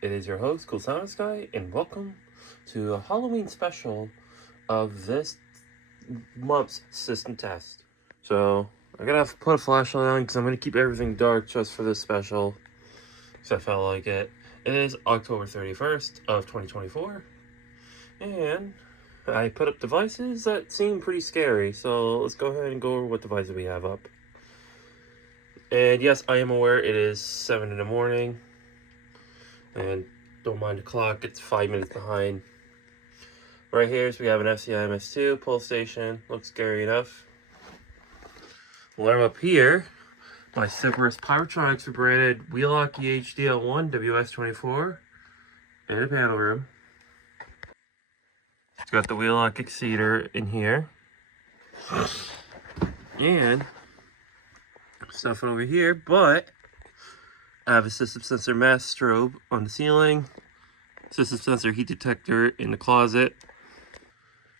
It is your host, CoolSimasGuy, and welcome to a Halloween special of this month's system test. So, I gotta have to put a flashlight on because I'm gonna keep everything dark just for this special, because I felt like it. It is October 31st of 2024, and I put up devices that seem pretty scary, so let's go ahead and go over what devices we have up. And yes, I am aware it is 7 in the morning. And don't mind the clock, it's 5 minutes behind. Right here, so we have an FCI MS2 pull station. Looks scary enough. Well, up here, my Cerberus Pyrotronics rebranded Wheelock ES-DL1-SLM-24 in the panel room. It's got the Wheelock exceeder in here. And stuff over here, but I have a system sensor mask strobe on the ceiling. System sensor heat detector in the closet.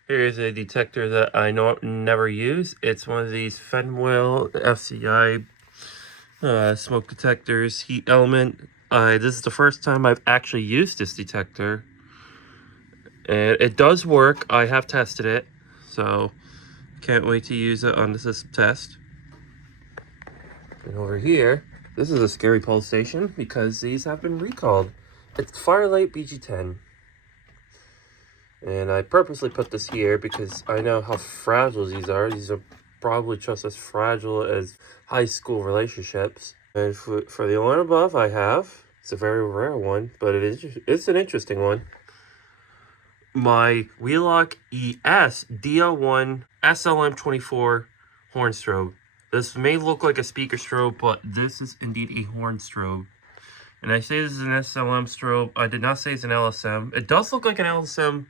Here's a detector that I never use. It's one of these Fenwell FCI smoke detectors, heat element. This is the first time I've actually used this detector. And it does work. I have tested it. So, can't wait to use it on the system test. And over here, this is a scary pulse station because these have been recalled. It's Fire-lite BG10. And I purposely put this here because I know how fragile these are. These are probably just as fragile as high school relationships. And for the one above I have, it's a very rare one, but it's an interesting one. My Wheelock ES-DL1-SLM-24 horn strobe. This may look like a speaker strobe, but this is indeed a horn strobe. And I say this is an SLM strobe. I did not say it's an LSM. It does look like an LSM.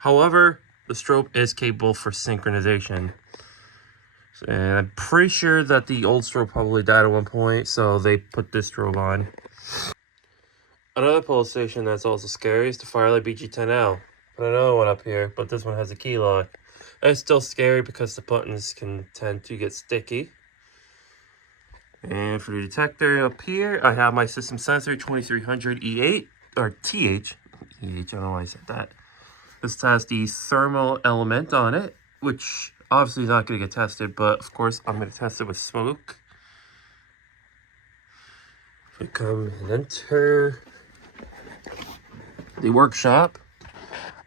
However, the strobe is capable for synchronization. And I'm pretty sure that the old strobe probably died at one point, so they put this strobe on. Another pulse station that's also scary is the Fire-lite BG10L. Put another one up here, but this one has a key lock. It's still scary because the buttons can tend to get sticky. And for the detector up here, I have my system sensor 2300 E8, or TH. I don't know why I said that. This has the thermal element on it, which obviously is not going to get tested, but of course I'm going to test it with smoke. If we come and enter the workshop,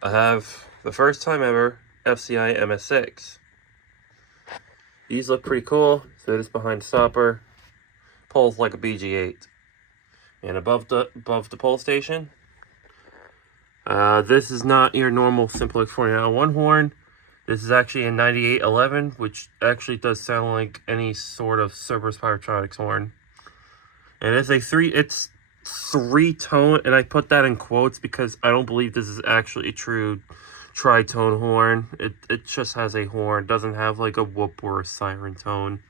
I have the first time ever FCI MS6. These look pretty cool. So this behind the stopper, pulls like a BG8. And above the pull station, this is not your normal Simplex 4901 horn. This is actually a 9811, which actually does sound like any sort of Cerberus Pyrotronics horn. And it's three-tone, and I put that in quotes because I don't believe this is actually a true tri-tone horn. It just has a horn. It doesn't have like a whoop or a siren tone.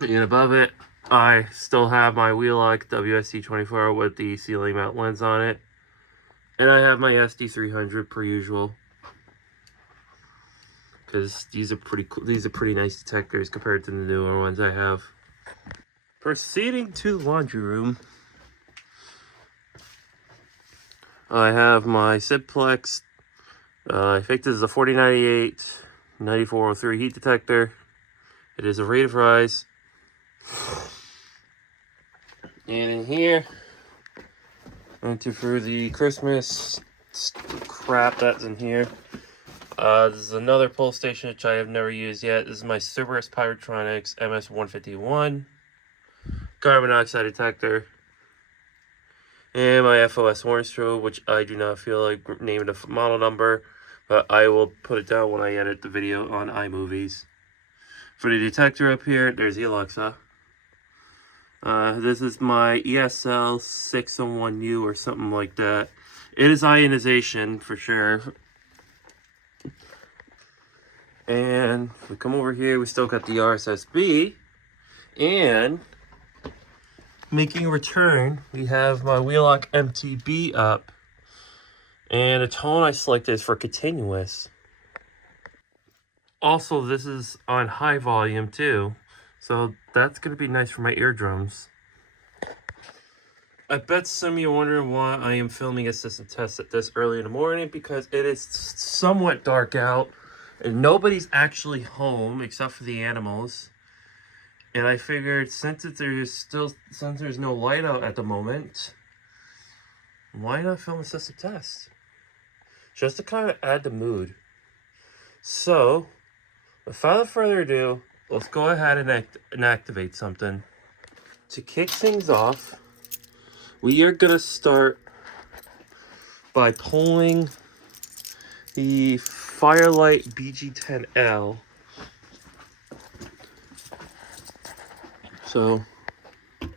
And above it, I still have my Wheelock WSC-24 with the ceiling mount lens on it. And I have my SD300 per usual. Because these are pretty cool. These are pretty nice detectors compared to the newer ones I have. Proceeding to the laundry room, I have my Simplex. I think this is a 4098-9403 heat detector. It is a rate of rise. And in here, for the Christmas crap that's in here. This is another pull station which I have never used yet. This is my Cerberus Pyrotronics MS-151 carbon monoxide detector. And my FOS horn strobe, which I do not feel like naming a model number, but I will put it down when I edit the video on iMovies. For the detector up here, there's the Alexa. This is my ESL601U or something like that. It is ionization for sure. And if we come over here, we still got the RSSB. And making a return, we have my Wheelock MTB up. And the tone I selected is for continuous. Also, this is on high volume too. So that's going to be nice for my eardrums. I bet some of you are wondering why I am filming a system test at this early in the morning, because it is somewhat dark out and nobody's actually home except for the animals. And I figured since there's no light out at the moment, why not film a system test? Just to kind of add the mood. So, without further ado, let's go ahead and activate something. To kick things off, we are going to start by pulling the Fire-lite BG10L. So, let's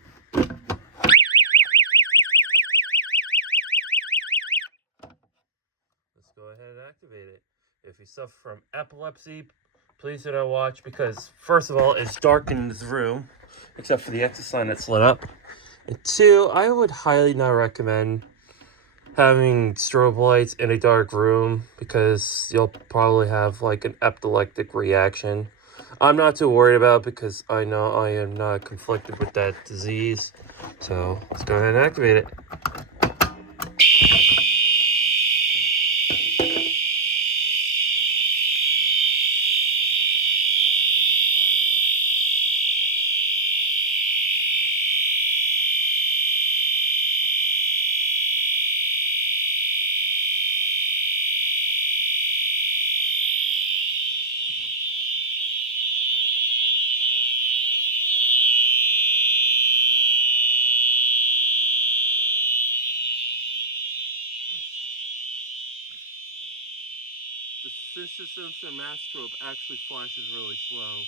go ahead and activate it. If you suffer from epilepsy, please do not watch, because first of all, it's dark in this room, except for the exit sign that's lit up. And two, I would highly not recommend having strobe lights in a dark room, because you'll probably have like an epileptic reaction. I'm not too worried about it because I know I am not conflicted with that disease. So let's go ahead and activate it. The system mass strobe actually flashes really slow.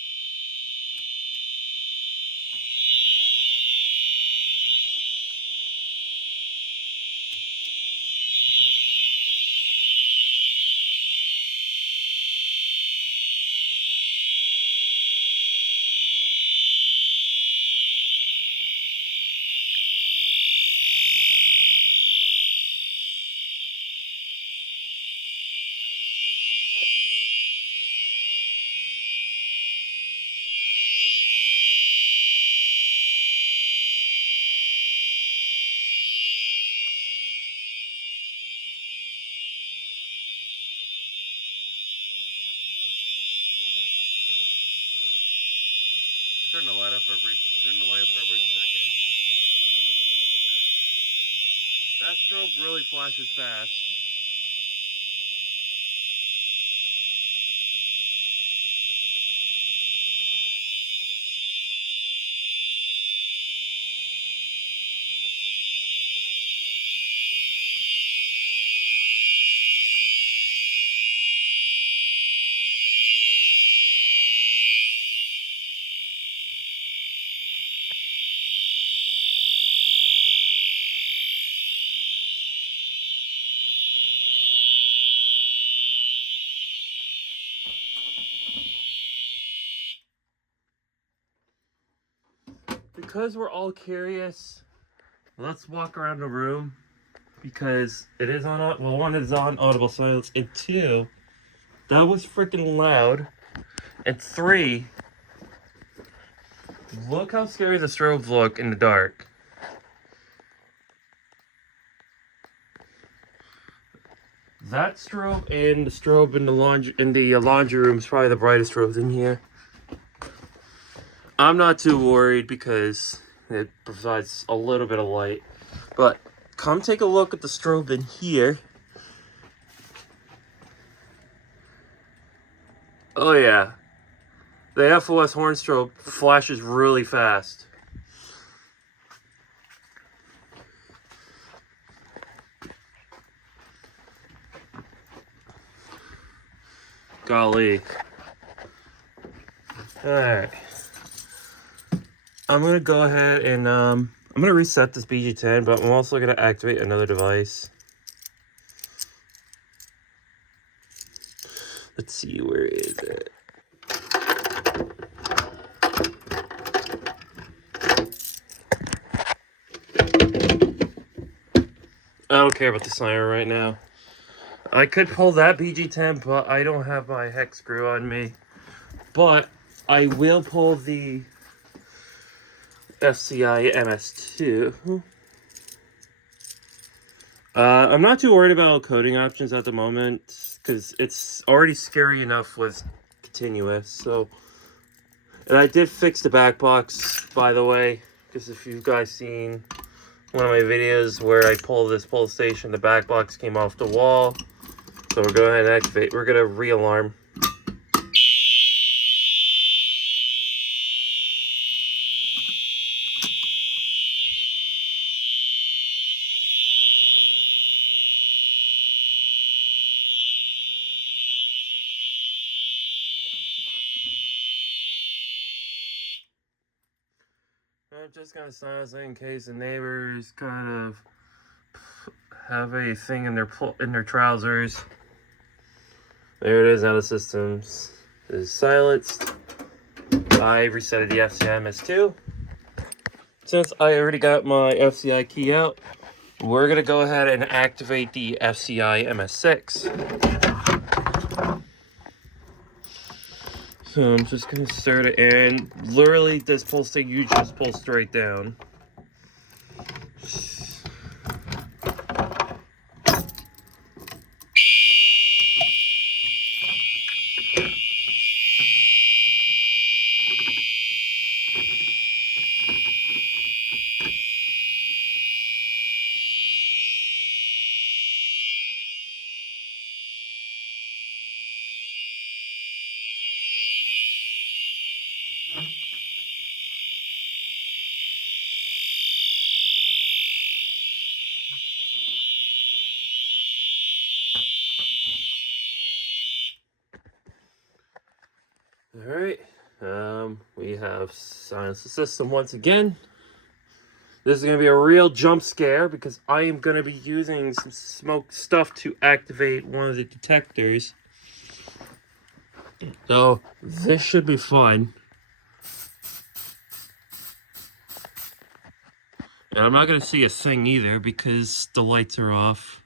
Turn the light up for a brief second. That strobe really flashes fast. Because we're all curious, let's walk around the room, because it is on, well, one, is on audible silence, and two, that was freaking loud, and three, look how scary the strobes look in the dark. That strobe and the strobe in the laundry room is probably the brightest strobes in here. I'm not too worried because it provides a little bit of light. But come take a look at the strobe in here. Oh yeah. The FOS horn strobe flashes really fast. Golly. Alright. I'm gonna go ahead and I'm gonna reset this BG10, but I'm also gonna activate another device. Let's see, where is it? I don't care about the siren right now. I could pull that BG10, but I don't have my hex screw on me. But I will pull the FCI MS2. I'm not too worried about coding options at the moment because it's already scary enough with continuous. So, and I did fix the back box, by the way, because if you guys seen one of my videos where I pulled this pull station, the back box came off the wall. So we're going to activate. We're going to re-alarm. I'm just gonna silence it in case the neighbors kind of have a thing in their trousers. There it is. Now the system is silenced. I resetted the FCI MS2. Since I already got my FCI key out, we're gonna go ahead and activate the FCI MS6. So I'm just gonna start it, and literally this pulse thing, you just pull straight down. Alright, we have silenced the system once again. This is going to be a real jump scare because I am going to be using some smoke stuff to activate one of the detectors. So, this should be fun. And I'm not going to see a thing either because the lights are off.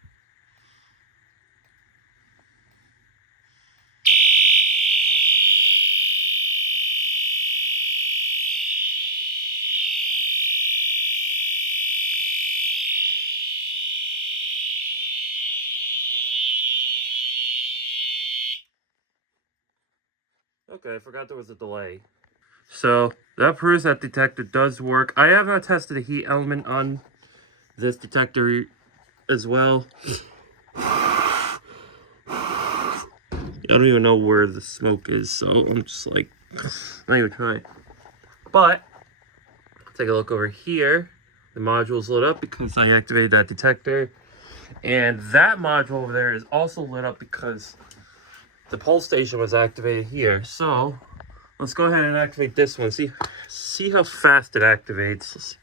Okay, I forgot there was a delay. So, that proves that detector does work. I have not tested a heat element on this detector as well. I don't even know where the smoke is, so I'm just like, not even trying. But, take a look over here. The module's lit up because I activated that detector. And that module over there is also lit up because the pulse station was activated here. So, let's go ahead and activate this one. See how fast it activates.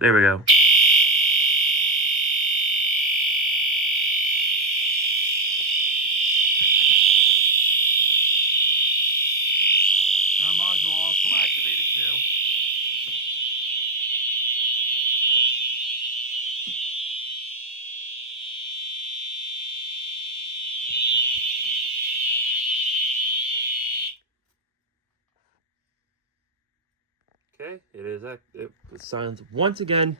There we go. That module also activated too. Okay, it is silenced once again.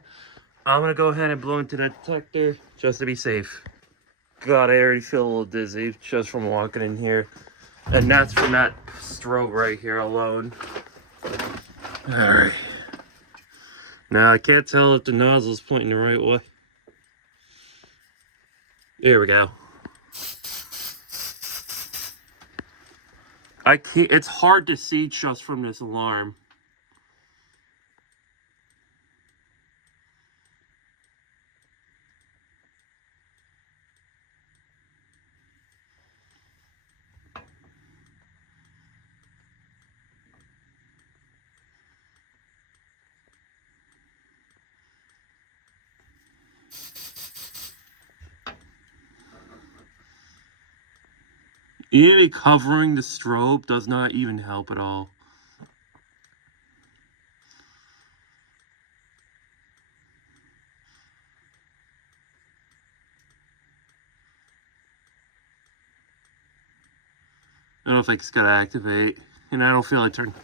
I'm gonna go ahead and blow into that detector just to be safe. God, I already feel a little dizzy just from walking in here. And that's from that strobe right here alone. Alright. Now I can't tell if the nozzle's pointing the right way. There we go. I can't, it's hard to see just from this alarm. Even covering the strobe does not even help at all. I don't think it's gotta activate, and I don't feel like turning.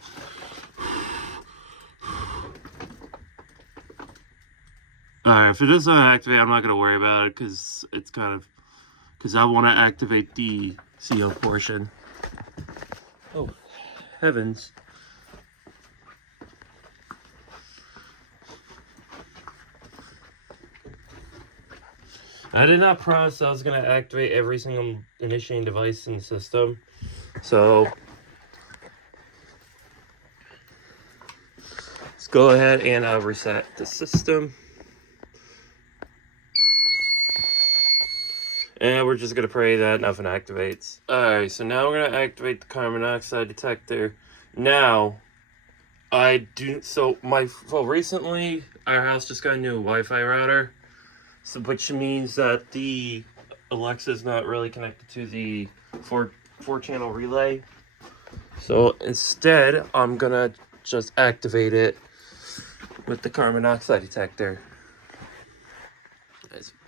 Alright, if it doesn't activate, I'm not gonna worry about it because it's kind of, because I want to activate the CO portion. Oh, heavens. I did not promise I was going to activate every single initiating device in the system. So, let's go ahead and reset the system. And we're just going to pray that nothing activates. Alright, so now we're going to activate the carbon monoxide detector. Now, recently, our house just got a new Wi-Fi router. So, which means that the Alexa is not really connected to the four-channel relay. So instead, I'm gonna just activate it with the carbon monoxide detector.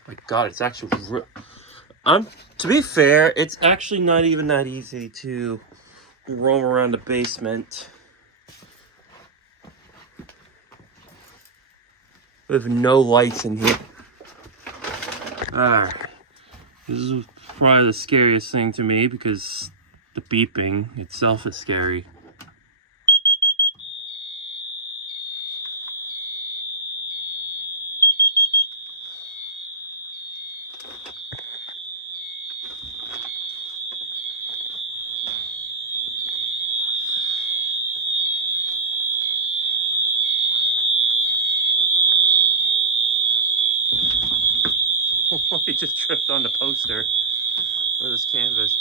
My God, it's actually to be fair, it's actually not even that easy to roam around the basement with no lights in here. Alright, this is probably the scariest thing to me because the beeping itself is scary. He just tripped on the poster with his canvas.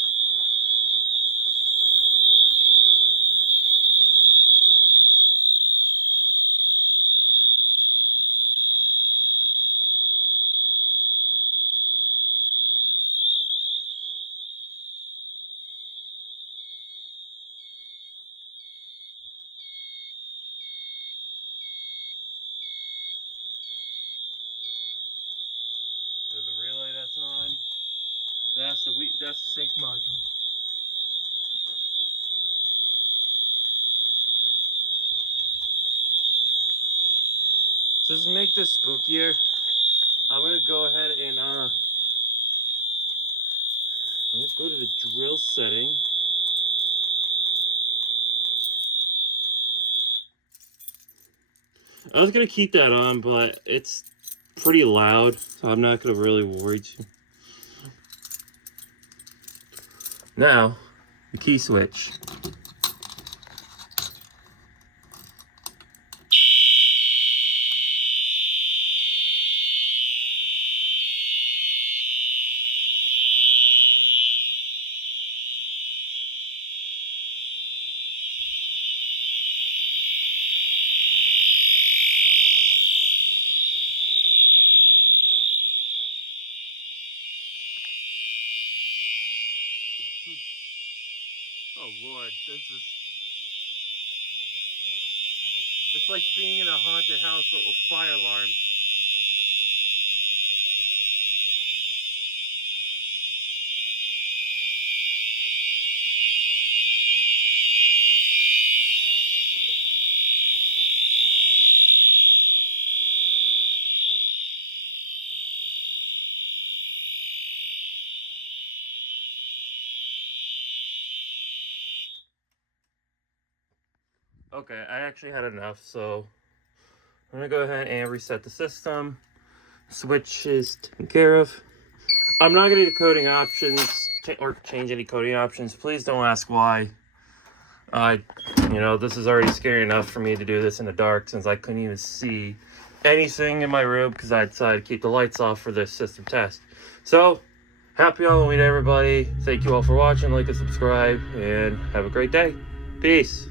There's a relay that's on. That's the sync module. So just to make this spookier, I'm gonna go ahead and I'm gonna go to the drill setting. I was gonna keep that on, but it's pretty loud, so I'm not gonna really worry too. Now, the key switch. Oh Lord, it's like being in a haunted house but with fire alarms. Okay, I actually had enough, so I'm gonna go ahead and reset the system. Switch is taken care of. I'm not gonna do coding options or change any coding options. Please don't ask why. This is already scary enough for me to do this in the dark since I couldn't even see anything in my room because I decided to keep the lights off for this system test. So, happy Halloween, everybody. Thank you all for watching. Like and subscribe, and have a great day. Peace.